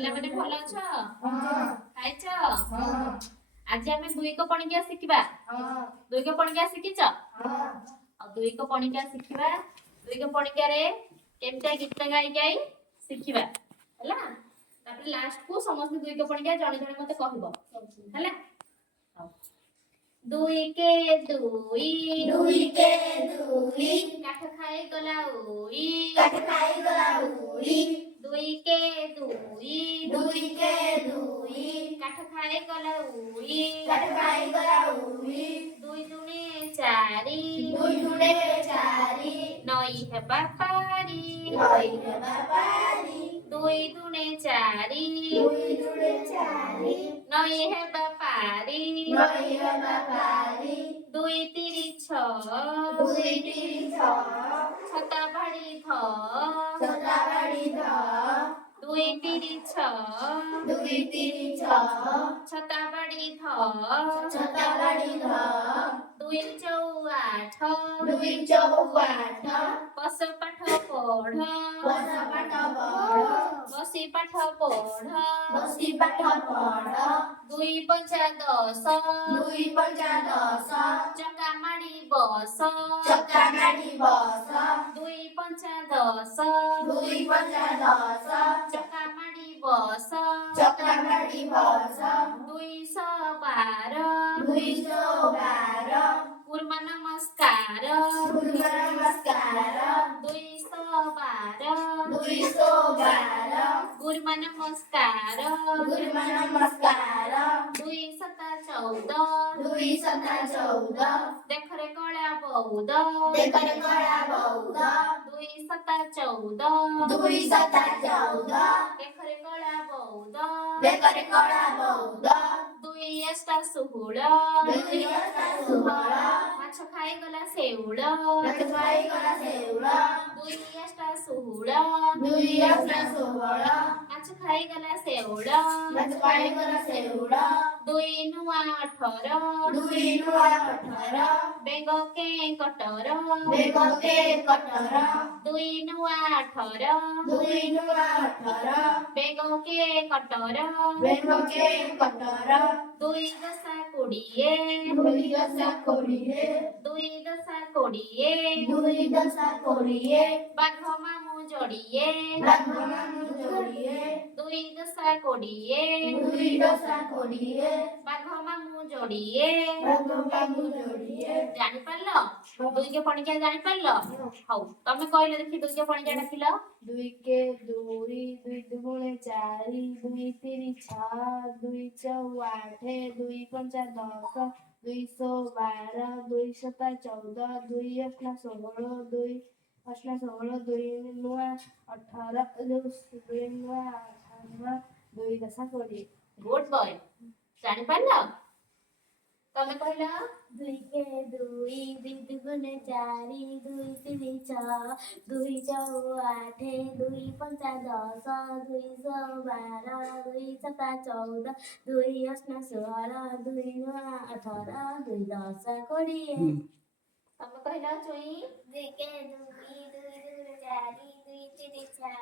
ପିଲାମାନେ ଭଲ ଅଛ? ଖାଇଛ? ଆଜି ଆମେ ଦୁଇକ ପଣିକିଆ ଶିଖିବା। ଦୁଇକ ପଣିକିଆ ଶିଖିଛ? ଆଉ ଦୁଇକ ପଣିକିଆ ଶିଖିବା। ଦୁଇକ ପଣିକିଆରେ କେମିତିଆ ଗୀତ ଗାଇ ଗାଇ ଶିଖିବା ହେଲା। ତାପରେ ଲାଷ୍ଟ କୁ ସମସ୍ତେ ଦୁଇକ ପଣିକିଆ ଜଣେ ଜଣେ ମତେ କହିବ ହେଲା। ଦୁଇ କେ ଦୁଇ କାଠ ଖାଇ ଗଲା ଉଇ ଦୁଇ କେ ଦୁଇ କାଠ ଖାଇ ଗଲା ଉଇ ଦୁଇ ଦୁणे ଚାରି ନଈ ହେବା ପାରି ଦୁଇ ଦୁणे ଚାରି ନଈ ହେବା ପାରି ଦୁଇ ତିରି ଛଅ ଛତା ବାଡ଼ି ଧ ଦୁଇ ତିରି ଛଅ ଛତା ବାଡ଼ି ଧ ଦୁଇ ଚଉ ଆଠ ବସ ପାଠ ପଢ ବସି ପାଠ ପଢ ଦୁଇ ପଞ୍ଚା ଦଶ ଚକା ମାଡ଼ି ବସ ଦୁଇ ପଞ୍ଚା ଦଶ ଚକା ମାଡ଼ି ବସ ଦୁଇଶହ ବାର ଗୁରୁମା ନମସ୍କାର ଦୁଇଶହ ବାର ଗୁରୁମା ନମସ୍କାର ଦୁଇ ଶତା ଚଉଦ ଦେଖରେ କଳା ବଉଦ ଦୁଇ ଶତା ଚଉଦ ଦେଖରେ କଳା ବଉଦ ଦୁଇ ଅଷ୍ଟା ଷୋହଳ ମାଛ ଖାଇଗଲା ଶେଉଳ ଦୁଇ ଅଷ୍ଟା ଷୋହଳ ମାଛ ଖାଇଗଲା ଶେଉଳ ଦୁଇ ନୂଆ ଅଠର ବେଗ କେ କଟର ଦୁଇ ନୂଆ ଅଠର ବେଗ କେ କଟର ଦୁଇ ଦଶା କୋଡ଼ିଏ ବାଘ ମାମୁଁ ଯୋଡ଼ିଏ ଦୁଇ ଦଶା କୋଡ଼ିଏ ବାଘ ମାମୁଁ ଯୋଡ଼ିଏ ଜାଣିପାରିଲ? ଦୁଇକେ ପଣିକିଆ ଜାଣିପାରିଲ? ହଉ ତମେ କହିଲ ଦେଖି ଦୁଇକେ ପଣିକିଆ ଡାକିଲ। ଦୁଇ କେ ଦୁଇ ଦୁଗୁଣେ ଚାରି ଦୁଇ ତିରି ଛଅ ଦୁଇ ଚଉ ଆଠ ଦୁଇ ପଞ୍ଚା ଦଶ ଦୁଇଶହ ବାର ଦୁଇ ଶତା ଚଉଦ ଦୁଇ ଅଷ୍ଟା ଷୋହଳ ଦୁଇ ନୂଆ ଅଠର ଦୁଇ ଦଶା କୋଡ଼ିଏ। Good boy. ଜାଣିପାରିଲ? ତମେ କହିଲ ଦୁଇ କେ ଦୁଇ ଦୁଗୁଣେ ଚାରି ଦୁଇ ତିରି ଛଅ ଦୁଇ ଚଉ ଆଠ ଦୁଇ ପଞ୍ଚା ଦଶ ଦୁଇଶହ ବାର ଦୁଇ ଶତା ଚଉଦ ଦୁଇ ଅଷ୍ଟା ଷୋହଳ ଦୁଇ ନୂଆ ଅଠର ଦୁଇ ଦଶା କୋଡ଼ିଏ। ତମେ କହିଲ ଚୁଇଁ ଦୁଇ କେ ଦୁଇ ଦୁଗୁଣେ ଚାରି ଦୁଇ ତିରି ଛଅ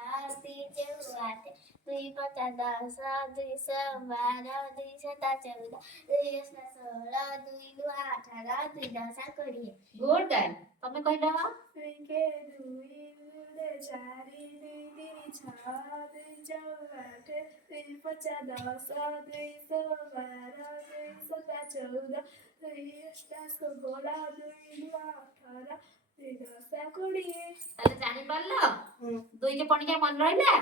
ଦୁଇ ଚଉ ଆଠ ଦୁଇ ପଞ୍ଚା ଦଶ ଦୁଇଶହ ବାର ଦୁଇ ଶତା ଚଉଦ ଦୁଇ ଅଷ୍ଟା ଷୋହଳ ଦୁଇ ନୂଆ ଅଠର ଦୁଇ ଦଶା କୋଡ଼ିଏ। Good girl. ତମେ କହିଲ ଦୁଇ କେ ଦୁଇ ଦୁଗୁଣେ ଚାରି ଦୁଇ ତିରି ଛଅ ଦୁଇ ଚଉ ଆଠ ଦୁଇ ପଞ୍ଚା ଦଶ ଦୁଇଶହ ବାର ଦୁଇ ଶତା ଚଉଦ ଦୁଇ ଅଷ୍ଟା ଷୋହଳ ଦୁଇ ନୂଆ ଅଠର ଦୁଇ ଦଶା କୋଡ଼ିଏ। ତାହେଲେ ଜାଣିପାରିଲ? ଦୁଇକେ ପଣିକିଆ ମନେ ରହିଲା?